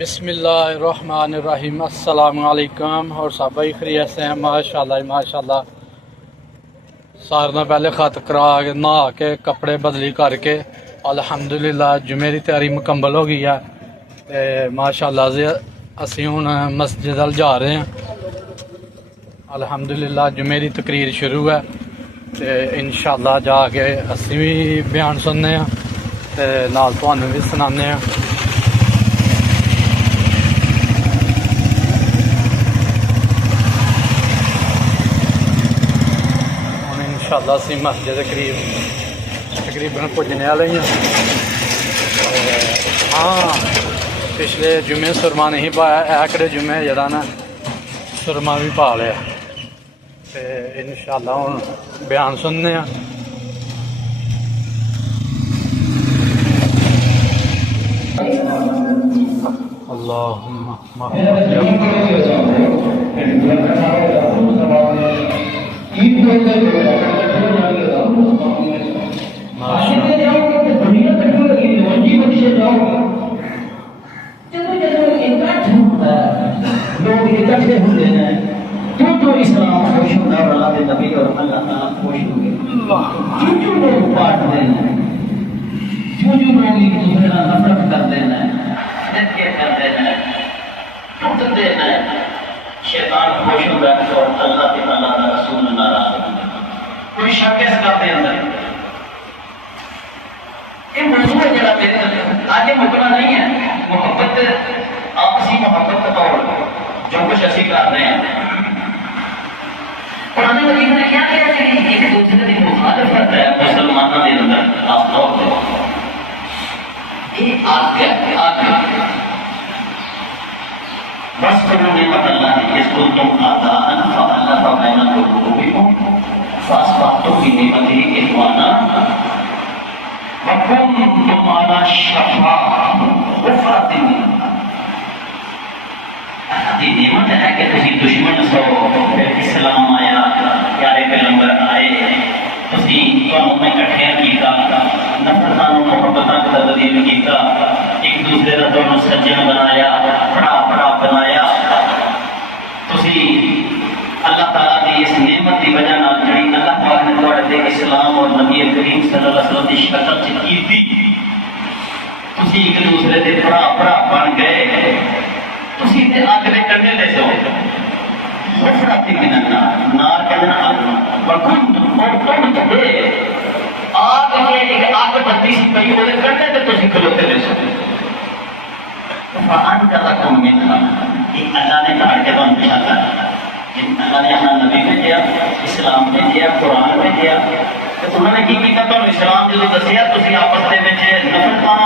بسم اللہ الرحمن الرحیم، السلام علیکم. اور سب خیریت سے ہیں؟ ماشاءاللہ ماشاءاللہ. سارنا پہلے خط کرا کے نہا کے کپڑے بدلی کر کے الحمدللہ جمعے کی تیاری مکمل ہو گئی ہے. ماشاءاللہ سے اسی ہوں مسجد ال جا رہے ہیں. الحمدللہ جمعے کی تقریر شروع ہے تے انشاءاللہ جا کے اسی بھی بیان سننے ہیں تے نال تانوں بھی سنانے ہیں. انشاءاللہ اسی مسجد تقریباً پجنے والے ہیں. ہاں پچھلے جمعے سرما نہیں پایا، ایکڑے جمعے جڑا نا سرما بھی پا لیا. انشاءاللہ ہوں بیان سننے ہیں. اللہم لوگ اکٹھے ہوتے ہیں تو اسلام خوش ہوتا ہے اور اللہ کے نبی اور اللہ تعالیٰ خوش ہوئے. جو لوگ بانٹتے ہیں، جو لوگ ایک دوسرے کا نفرت کرتے ہیں، نکے کرتے ہیں، ٹوٹتے ہیں، شیطان خوش ہوتا ہے اور اللہ کے اللہ کا رسول ناراض ہوتا ہے. کوئی شک اس بات کے اندر یہ موضوع ہے جڑا میرے آگے مکنا نہیں ہے. محبت آپسی محبت اور جو کچھ اسی کر رہے ہیں، قرآن مجید نے کیا کیا کہ ایک دوسرے کی مخالفت ہے مسلمانوں کے اندر آپ لوگ یہ آگ بس نعمت اللہ اس کو تم آدان فاللہ فبین قلوبکم فاصبحتم بنعمتہ اخوانا وکنتم علی شفا حفرۃ. یہ نعمت ہے کہ تسی دشمن سو پھر اسلام آیا، پیارے پیغمبر آئے، تسی قوم میں اکٹھے کیتا، نفرتاں نوں محبتاں دا تبدیل کیتا، ایک دوسرے دا دونوں سجن بنایا، بڑا بنایا. تسی اللہ تعالیٰ کی اس نعمت کی وجہ نال جڑی اللہ پاک نے تواڈے تے اسلام اور نبی کریم صلی اللہ علیہ وسلم کی شکل چ کیتی، تسی ایک دوسرے دے بڑا بن گئے. تسی تے آگ دے کنڈے لے سو حفرۃ من النار، نار کہنا آگ وکنتم اور تم تھے آگ کے ایک آگ بتی سی پئی وہ کنڈے تے تسی کھلوتے لے سو. فانقذکم منھا، یہ اللہ نے کاٹ کے تمہیں بچاتا ہے. اللہ نے اپنا نبی بھیجا، اسلام بھیجا، قرآن بھیجا. انہوں نے کی کیا؟ تمہیں اسلام جو دسیا تسی آپس دے وچ نفرتاں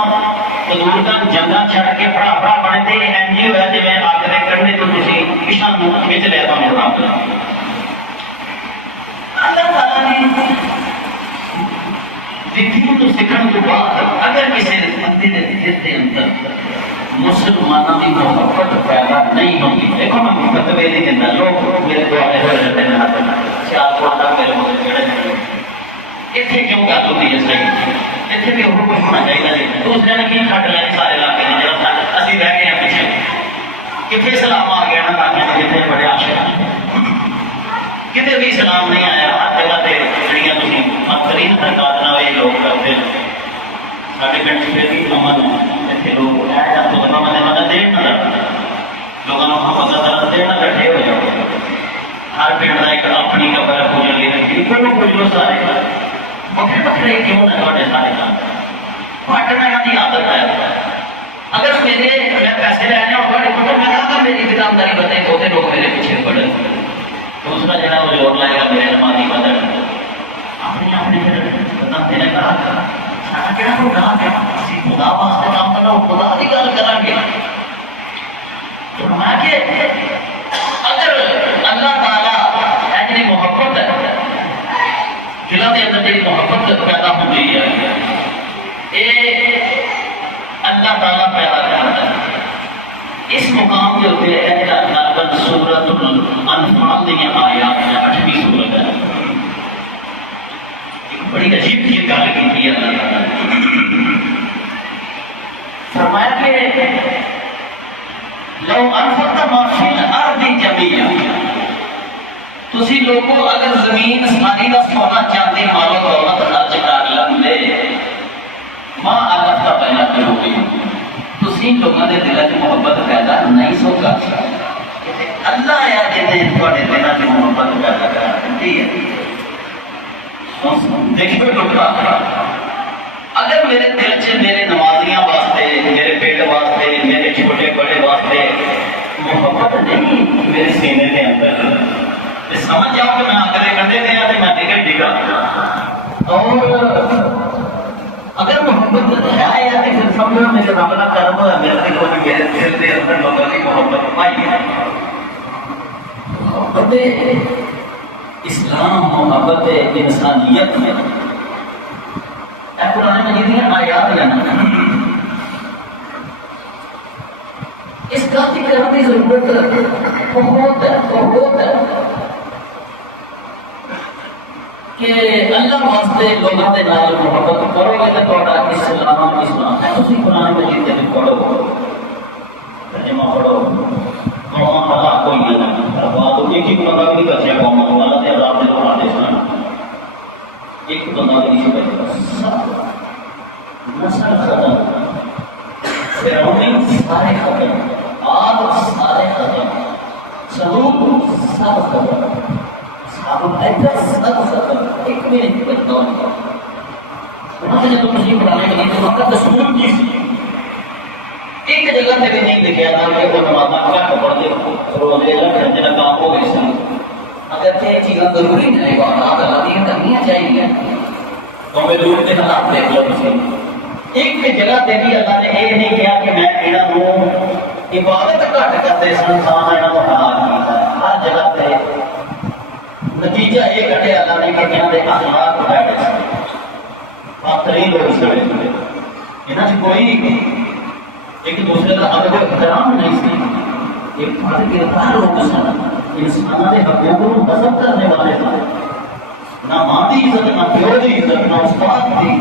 حضور کا جنگاں چھڑ کے بڑا بنے تے این جی ہویا جویں آگ دے کنڈے تو تسی کشاں نوں کھچ لیا تمہیں رب. اللہ تعالیٰ نے دین تو سکھن تو بعد اگر کسی بندے دے دل دے اندر مسلمانوں کی محبت پیدا نہیں ہوگی. دیکھو میں محبت میں نہیں دینا، لوگ میرے دوارے ہو جاتے ہیں ہاتھ سیال پڑھتا میرے مجھے جڑے اتنے کیوں گل ہوتی ہے؟ صحیح اتنے بھی وہ کچھ ہونا چاہیے. دوسرے نے کی کھٹ لینی سارے علاقے میں جب اسی رہ گئے ہیں پیچھے. کتنے اسلام آ گیا نا تاکہ کتنے بڑے عاشق کتنے بھی اسلام نہیں آیا. ہر جگہ سے جڑیاں تھی بدترین حرکات نہ ہوئی لوگ کرتے ہیں. سارے پنڈ پھر بھی امن اتنے لوگ مدد دین نہ لوگوں کو محبت دینا کٹھے ہو جاؤ. ہر پنڈ کا ایک اپنی قبر پوجن لی رکھی کچھ لوگ سارے بکرے بکرے کیوں نہ تھوڑے سارے کام پٹنا کی عادت ہے. اگر میں پیسے لینے اور میں میری کتابداری بتائیں بہتے لوگ میرے پیچھے پڑے. دوسرا جگہ وہ زور لائے گا میرے نمازی بدل اپنی بتاتے نے کہا سارا کہنا کوئی کہا گیا اسی خدا واسطے کام کرنا وہ خدا کی گل کرا گیا. تو میں کہ اگر اللہ تعالیٰ ایسی محبت ہے دلوں کے اندر ایک محبت پیدا ہو گئی ہے، یہ اللہ تعالیٰ پیدا کرتا ہے. اس مقام کے اوپر سورۃ الانفال کی آیات ہے، 8ویں سورت ہے. ایک بڑی عجیب سی گل کی ہے اللہ تعالیٰ نے. فرمایا کہ لو انفقت ما فی الارض جميعا، تسی لوگوں اگر زمین ساری دا سونا چاندی مال و دولت خرچ کر لندے، ماں الف کا پہلا کرو، تسی لوگوں کے دل میں محبت پیدا نہیں سو کر سکتے۔ اللہ یا جنہیں تھوڑے دلوں میں محبت پیدا کرتی ہے۔ دیکھو لوگ، اگر میرے دل سے میرے نمازیاں واسطے، میرے پیٹ واسطے، میرے چھوٹے بڑے واسطے محبت نہیں میرے سینے کے اندر، سمجھ جاؤ کہ میں اگلے کنڈے گیا تو میں ٹکٹ ڈگا، اور اگر محبت ہے یا پھر سمجھو میرے رب کا کرم ہوا میرے دل کو میرے دل کے اندر لوگوں کی محبت پائی ہے۔ محبت اسلام، محبت انسانیت میں قرآن مجید میں آیات جانا اس کا ذکر کی ضرورت بہت ہے کہ اللہ واسطے لوگوں کے نال محبت کرو گے تو تھوڑا اسلام ہے۔ تسی قرآن مجید کے پڑھو، ترجمہ پڑھو، قوم والا کوئی نہیں، بات ایک ہی بندہ بھی دسیا قوم والا تے اللہ نے بنا دے سن، ایک بندہ بھی نہیں بچا، نسل ختم، فرعون سارے ختم، آگ سارے ختم، سلوک سب ختم، اصحاب الایکا سب ختم، ایک منٹ کے دور وہاں سے جب مسلم بنانے کے لیے وہاں کا دستور کی سی، ایک جگہ سے بھی نہیں لکھا تھا کہ وہ نمازاں کا پڑھتے روزے کا کام ہو گئی سی۔ اگر یہ چیزیں ضروری نہیں بات اللہ کی کرنی چاہیے تو میں دور کے حالات دیکھ لو تھی، ایک جگہ تے بھی اللہ نے یہ نہیں کہا کہ میں انہوں عبادت گھٹ کرتے سنسان انہوں حلال کیا، ہر جگہ تے نتیجہ یہ کٹے اللہ نے کہ انہوں نے اخلاق کو بیٹھے سکتے بہترین لوگ سکتے انہوں نے کوئی ایک دوسرے کا ادب احترام نہیں سی، ایک فرد کردار لوگ سن، انسانوں کے حقوق کو غصب کرنے والے تھے، نہ ماں کی عزت، نہ پیو کی عزت، نہ استاد کی،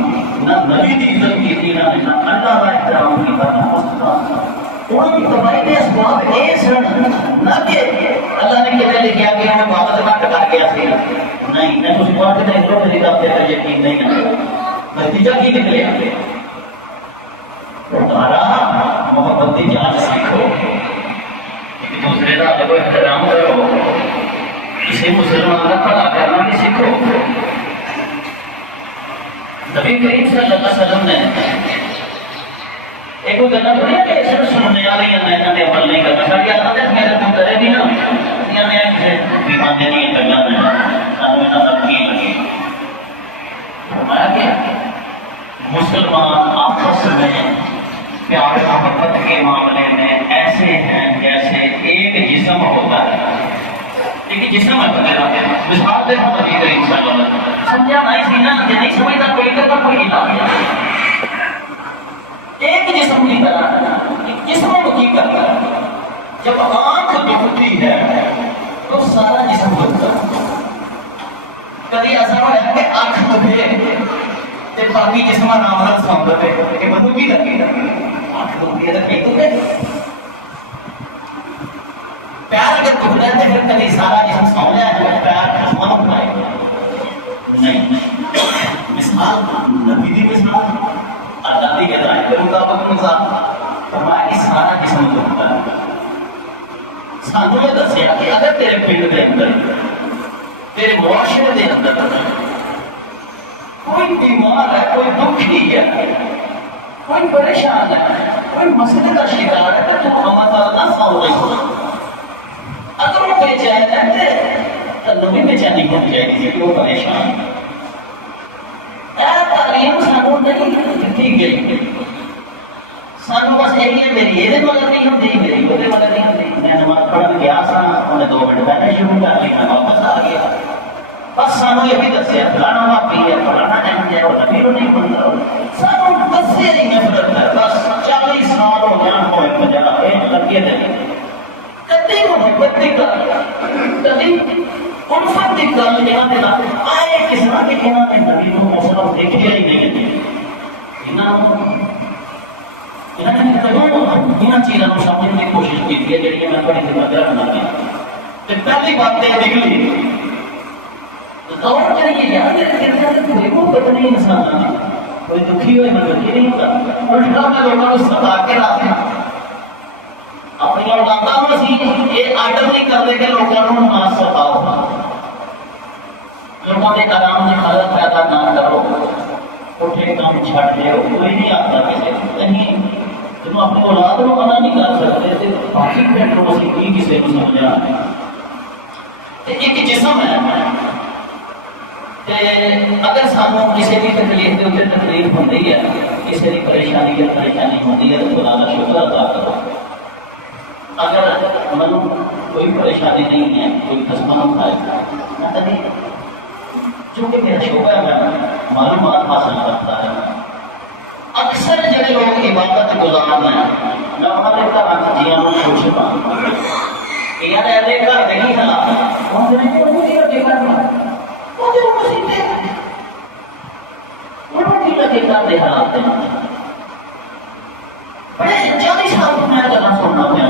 نہ نبی کی عزت کی تھی، نہ اللہ کا احترام کیا، نہ استاد۔ انہوں کی تباہی کے اسباب یہ سن، نہ کہ اللہ نے کہتے لکھا کہ ہمیں واپس نہ ٹکا گیا سی، نہیں، میں کچھ بات کے دیکھ لو میری بات پر یقین نہیں ہے، نتیجہ کی نکلے تمہارا محبت کی جانچ سیکھو، ایک دوسرے کا ادب و احترام کرو، اسے مسلمان کا بھلا کرنا بھی سیکھو۔ نبی کریم صلی اللہ علیہ وسلم نے ایک گلا تھوڑی ہے کہ صرف سننے والی ہیں انہوں نے عمل نہیں کرنا، ساری عادت میرے کو کرے بھی نا کسی بیمانے نہیں کرنا سانو یہاں تک نہیں لگے۔ فرمایا کہ مسلمان آپس میں پیار محبت کے معاملے میں ایسے ہیں جیسے ایک جسم ہوتا ہے، ایک جسم ہے، مثال دے ہم نبی کریم صلی اللہ علیہ وسلم سمجھا نہیں سی نا، یہ نہیں سمجھتا کوئی کرتا کوئی نہیں لاتا، ایک جسم کی طرح ایک جسم کو کی کرتا ہے، جب آنکھ دکھتی ہے تو سارا جسم دکھتا ہے، کبھی ایسا ہوا ہے کہ آنکھ دکھے تے باقی جسم نام رکھ سمجھتے ہیں کہ بدو بھی لگے آنکھ دکھتی ہے تو کہیں دکھے، پیار اگر دکھنا ہے تو پھر کبھی سارا جسم سو جائے تو پیار آسمان اٹھائے نہیں۔ مثال نبی دی مثال اللہ کی ہدایت کے مطابق مثال فرمایا کہ سارا جسم دکھتا ہے۔ سانوں نے دسیا کہ اگر تیرے پنڈ کے اندر تیرے معاشرے کے اندر کوئی بیمار ہے، کوئی دکھی ہے، کوئی پریشان ہے، کوئی مسئلے کا شکار ہے تو محمد اللہ صلی اللہ علیہ وسلم اگر وہ بے چین ہے تو نبی بے چینی ہوتی جائے گی کہ وہ پریشان ہے۔ تعلیم سانو نہیں دیتی گئی، سانو بس یہ میری یہ مدد نہیں ہوتی، میری وہ مدد نہیں ہوتی، میں نماز پڑھن گیا سا انہیں 2 منٹ پہلے شروع کر لی، میں واپس آ گیا، بس سانو یہ بھی دسیا فلانا واپی ہے فلانا احمد ہے، وہ نبی کو نہیں بنتا، سانو دسے نہیں نفرت ہے، بس 40 سال ہو گیا ہوئے مجھا ایک لگے دے کدی محبت نہیں کر کدی الفت کی گل یہاں دے آئے کس طرح کہ انہوں نے نبی کو مسلم دیکھ لیا ہی نہیں، انہوں نے ان چیزوں کو سمجھنے کی کوشش کی ہے جہاں میں تھوڑی خدمت رکھنا چاہیے. پہلی بات یہ نکلی دور چاہیے یار کوئی کو پتہ نہیں انسان کوئی دکھی ہوئی میں دکھی نہیں ہوتا الٹا میں لوگوں کو ستا کے رکھتے ہیں اپنی اولاداں کو اسی یہ آرڈر نہیں کرتے کہ لوگوں کو نماز سکھاؤ لوگوں کے آرام کی حالت پیدا نہ کرو اٹھے کام چھڑ دو کوئی نہیں آتا کسی کہیں تم اپنی اولاد کو منع نہیں کر سکتے باقی پھر اسی کی کسی کو سمجھنا ایک جسم ہے اگر سانوں کسی بھی تکلیف کے اوپر تکلیف ہوتی ہے کسی بھی پریشانی یا پریشانی ہوتی ہے تو خدا کا شکر ادا کرو. اگر من کوئی پریشانی نہیں ہے کوئی قسمت ہے چونکہ میرا شعبہ ہے میں معلومات حاصل کرتا ہے اکثر جڑے لوگ عبادت گزار ہیں میں وہاں کے گھر جیاں کو پوچھتا ہوں یہ ایسے گھر نہیں حالات حالات بڑے 40 سال کو میں گلا سننا پیا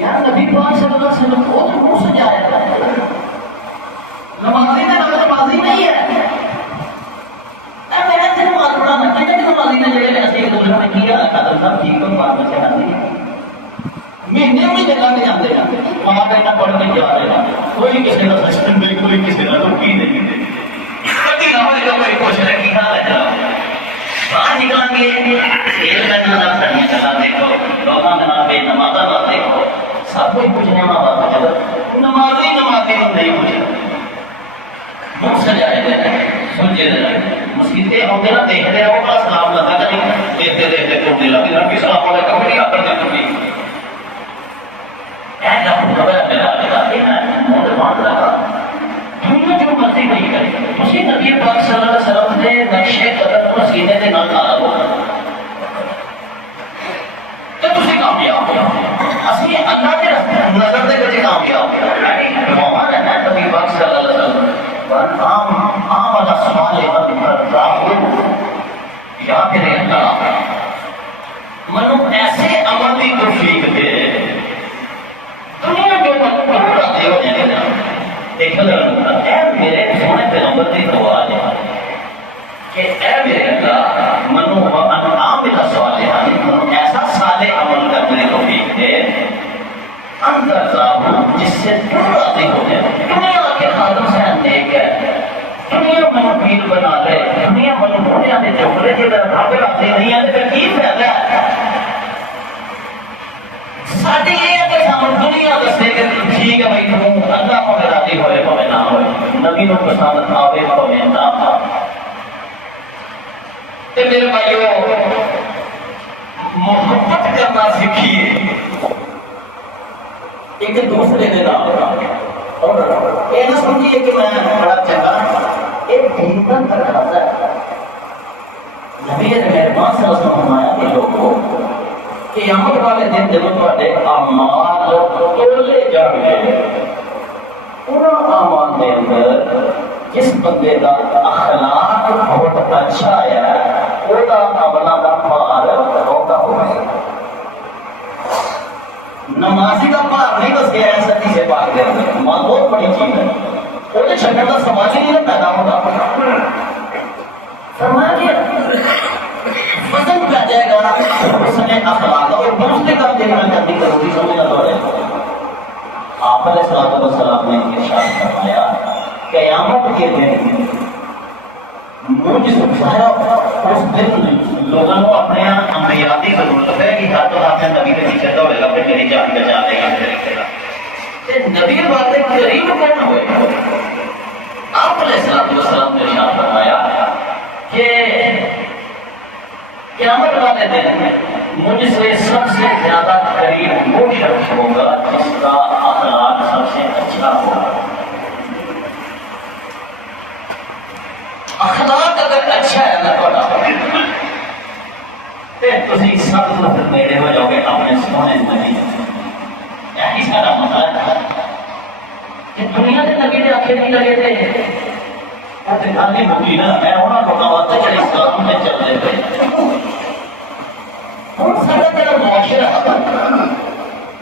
یار نبی پاک صلی اللہ علیہ وسلم کو تو منہ سجایا جاتا ہے نمازی نے نمازی نہیں ہے میں تین نماز پڑھانا کہنے نمازی نے جڑے ایسے ایک دوسرے نے کیا قدر صاحب ٹھیک ہے بات بچے آتی مہینے میں جگہ کے جاتے ہیں وہاں پہ نہ پڑھ کے جا رہے ہیں کوئی کسی کا سچن نہیں کوئی کسی کا رکی نہیں کبھی نہ ہوئے کوئی پوچھ رہے کی حال ہے باہر نکلیں گے کھیل کرنا نہ کرنا چلا دیکھو لوگوں کے نام پہ نمازہ نہ دیکھو سب کوئی پوچھنے والا بات ہے نمازی نہیں پوچھنا منہ سجائے گئے سمجھے مسیحے ہوتے نا دیکھ رہے ہو بس نام لگا نہیں دیکھتے دیکھتے ٹوٹنے لگے نا کس طرح بولے کبھی نہیں آکر دے کبھی ایسا خبر میرا لگاتے ہیں موڑ مان لگا دنیا جو مرضی نہیں کرے مسیح نبی پاک صلی اللہ علیہ وسلم نے نقشے قدر کو سینے سے نہ کالا ہوا تو تسی کامیاب ہو اسی اللہ کے راستے نظر دے بچے کامیاب ہو مومن ہے نا نبی پاک صلی اللہ علیہ وسلم عام والا سوال ہے راہو یا پھر اللہ منو ایسے عمل کی توفیق دے دنیا کے پورا دے ہو جائے گا دیکھو اے میرے سونے پیغمبر کی دعا ہے کہ اے میرے اللہ منو عام کا سوال ہے منو ایسا صالح عمل کرنے کی توفیق دے اندر راہو جس سے تو راضی ہو جائے دنیا کے خادم سے نیک ہے دنیا منو پیر بنا دے دنیا منو دنیا کے چوکلے کی طرح بھاگے راضی نہیں ہے تو کی فائدہ ہے ساتھ یہ ہے کہ ہم دنیا دستے کہ ٹھیک ہے بھائی تم اللہ کو راضی ہوئے پوے نہ ہوئے نبی کو پسند آوے پوے نہ آوے تے میرے بھائیو محبت کرنا سیکھیے ایک دوسرے کے نام اور یہ نہ سمجھیے کہ میں بڑا چنگا ایک بہتر تقاضا ہے نبی نے مہربان سے فرمایا کہ لوگوں قیامت والے دن جب تھوڑے اعمال تولے جان گے ان اعمال کے اندر جس بندے کا اخلاق بہت اچھا ہے وہ عمل کا بھار ہوتا ہوگا نمازی کا بھار نہیں بس گیا ایسا کسی بات کے اندر ماں بہت بڑی چیز ہے وہ چھٹنے کا سماج ہی نہیں پیدا ہوگا فرمایا کہ وزن پہ جائے گا اس نے اخلاق اور دوسرے کا دیکھنا کرنی ضروری سمجھنا تو ہے آپ علیہ الصلوۃ والسلام نے ارشاد فرمایا قیامت کے دن مجھ سے سارا اس دن لوگوں کو اپنے انبیاء کی ضرورت ہے کہ ہاتھوں ہاتھ میں نبی کے پیچھے دوڑے گا پھر میری جان بچا لے گا نبی باتیں قریب کون ہوئے آپ علیہ السلام نے ارشاد فرمایا کہ قیامت والے دن مجھ سے سب سے زیادہ قریب وہ شخص ہوگا جس کا اخلاق سب سے اچھا ہوگا اخلاق اگر اچھا ہے نا تو تھی سب نیڑے ہو جاؤ گے اپنے سونے نبی یہی سارا مسئلہ ہے کہ دنیا کے نبی نے آخر نہیں لگے تھے گالی مکی نا میں انہوں نے لوگوں واسطے جڑے اسلام میں چل رہے تھے ہوں سارا تیرا معاشرہ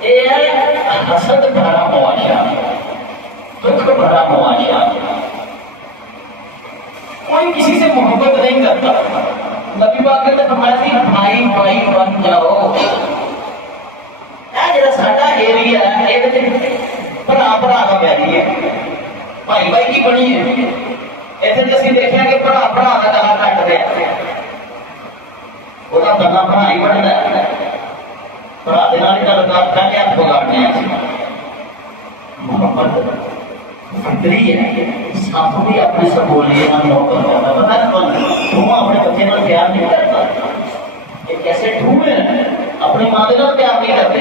یہ ہے حسد بھرا معاشرہ، دکھ بھرا معاشرہ، کوئی کسی سے محبت نہیں کرتا۔ نبی پاک نے فرمایا تھی بھائی بھائی بن جاؤ۔ جڑا ساڈا ایریا ہے یہ بھرا بھرا کا پیری ہے، بھائی بھائی کی بنی ہے۔ اتنے اسی دیکھا کہ بھرا بھرا کا گلا کٹ گیا، وہ گلا بھرا ہی بنتا ہے، بھرا کے گل کر کے آپ بگاڑنے محبت فطری ہے۔ سپ بھی اپنے سبولیے کا محبت کرتا، پتا نہیں اپنے بچے کو پیار نہیں کرتا، یہ کیسے ٹھوئے اپنی ماں کے نال پیار نہیں کرتے،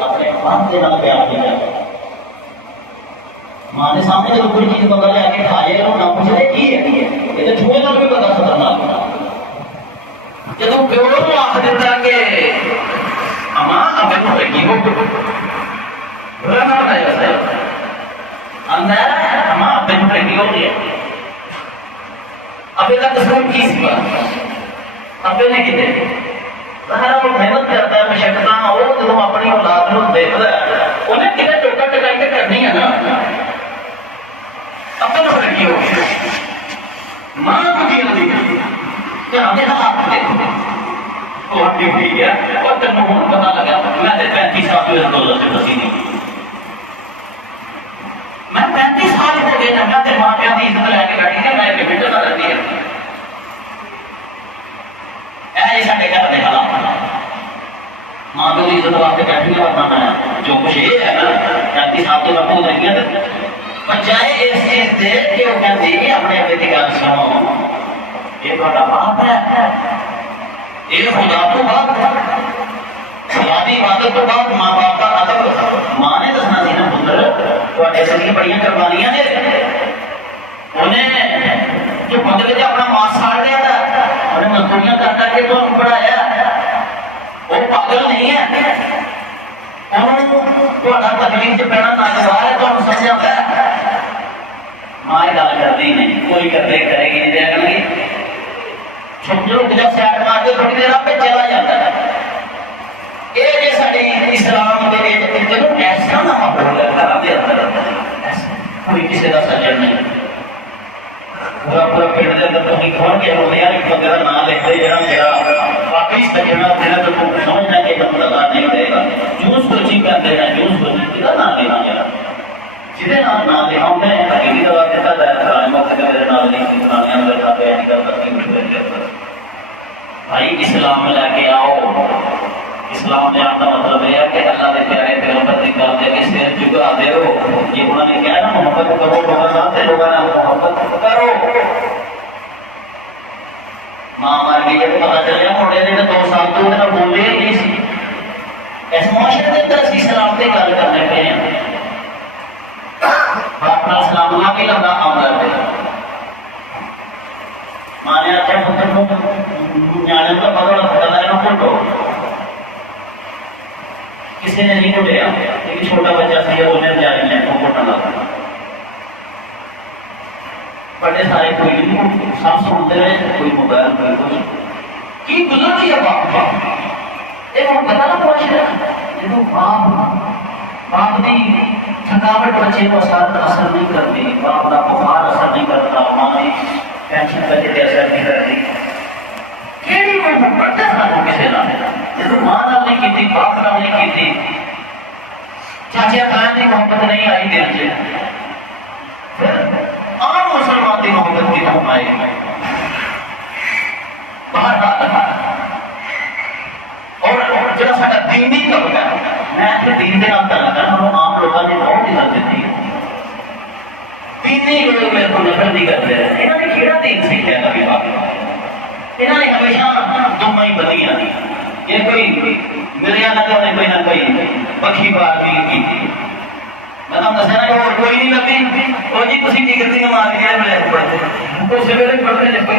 اپنے باپ کے نال پیار نہیں کرتے۔ ماں کے سامنے جب کوئی چیز پتا لے کے کھا جائے وہ نہ پوچھے کی ہے، یہ تو ٹھوئے نال بھی پتا خطرناک ہے۔ جب پیو کو آخ دیتا کہ اماں ابے کو لگی ہو برا نہ بتایا ویسے اندر اماں ابے کو لگی ہو گیا، ابے کا قسم کی سی بات ابے نے کتنے وہ محنت کرتا ہے، مشقت وہ جب اپنی اولاد کو دیکھتا ہے انہیں کتنے ٹوکا ٹکائی کے کرنی ہے نا، ابے کو لگی ہو گئی ماں کو کی ہوتی کہ ہمیں ہاتھ دیکھتے اور ڈیوٹی گیا اور تین پتا لگا میں 35 سال دولت سے بسی نہیں، میں 35 سال ہو گئے نا میں ماں پیار کی عزت لے کے بیٹھی ہے، میں بیٹے نہ رہتی ہے سارے گھر کے حالات ماں پیو کی عزت واسطے بیٹھی ہے، ورنہ میں جو کچھ یہ ہے نا 35 سال تو میں بھول رہی ہے بچائے اس چیز سے کہ وہ کہتے اپنے ابے کی گل سنو، یہ تھوڑا باپ ہے، یہ خدا تو بعد خدا کی عبادت تو بعد ماں باپ کا ادب ماں نے دسنا سی نا پتر تھوڑے ساری بڑی قربانیاں نے انہیں جو بدلے سے اپنا ماس ساڑ دیا تھا انہیں مزدوریاں کر کر کے تو پڑھایا، وہ پاگل نہیں ہے، انہوں تکلیف سے پہنا ناگوار ہے تو سمجھا ہے ماں گل کرتی نہیں، کوئی کرتے کرے گی نہیں دیا کر گی چھوٹے جب سیٹ مار کے تھوڑی دیر آپ پہ چلا جاتا ہے۔ یہ جو ساری اسلام کے جب ایسا نہ ماحول ہے گھر کے اندر کوئی کسی کا سجن نہیں، پورا پورا پیڑ کے اندر تھی کھول کے ہوتے ہیں ایک بندے کا نام لکھتے جہاں میرا واقعی سجنا دینا تو سمجھنا کہ مطلب نہیں رہے گا، جوس کوچنگ کرتے ہیں جوس کوچنگ کا نام لینا جا جہاں نام نام لکھا ہوں میں حقیقی دوا دیتا ہے موقع میرے نام نہیں سنانے اندر کھاتے ہیں کرتا بھائی اسلام لے کے آؤ، اسلام لے آنے کا مطلب یہ ہے کہ اللہ کے پیارے پیغمبر کی گل دے کے سر جھکا دے ہو، یہ انہوں نے کہا نا محبت کرو لوگوں سے، لوگوں نے محبت کرو۔ ماں مر گئی جب پتا چلیا مڑے نے 2 سال تو وہ بولے ہی نہیں سی، اس معاشرے کے اندر اسی اسلام کی گل کرنے پہ ہیں، اپنا اسلام اللہ کی لگا کام کرتے ماں نے آخیا پتر نیانے کا پتا پتا ہے کٹو، کسی نے نہیں کٹیا، ایک چھوٹا بچہ سی انہیں جاری نے وہ کٹنا لگا، بڑے سارے کوئی نہیں سب سنتے رہے، کوئی موبائل کوئی کچھ کی گزرتی ہے باپ باپ یہ پتا نا معاشرہ جب باپ کی تھکاوٹ بچے کو اثر نہیں کرتی، باپ کا بخار اثر نہیں کرتا، ماں کی ٹینشن بچے پہ اثر نہیں کرتی، کہڑی محبت ہے سانو کسی نال جب ماں نال نہیں کی باپ نال نہیں کی چاچا تایا کی محبت نہیں آئی دل سے، عام مسلمان کی محبت کی طرف آئی باہر اور جڑا ساڈا دینی طبقہ ہے میں اپنے دین کے نام گل کرنا ہوں، عام لوگوں نے بہت عزت دیتی ہے، دینی لوگ میرے کو نفرت نہیں کرتے رہے، انہوں نے کہڑا دین سیکھا کبھی بات، انہوں نے ہمیشہ دمائی بدیاں یہ کوئی میرے یہاں کوئی نہ کوئی پکھی بات نہیں کی، میں تم دسا نا اور کوئی نہیں لگی وہ جی تھی جگر کی نماز کیا ملے پڑھتے اس ویلے پڑھتے جب کوئی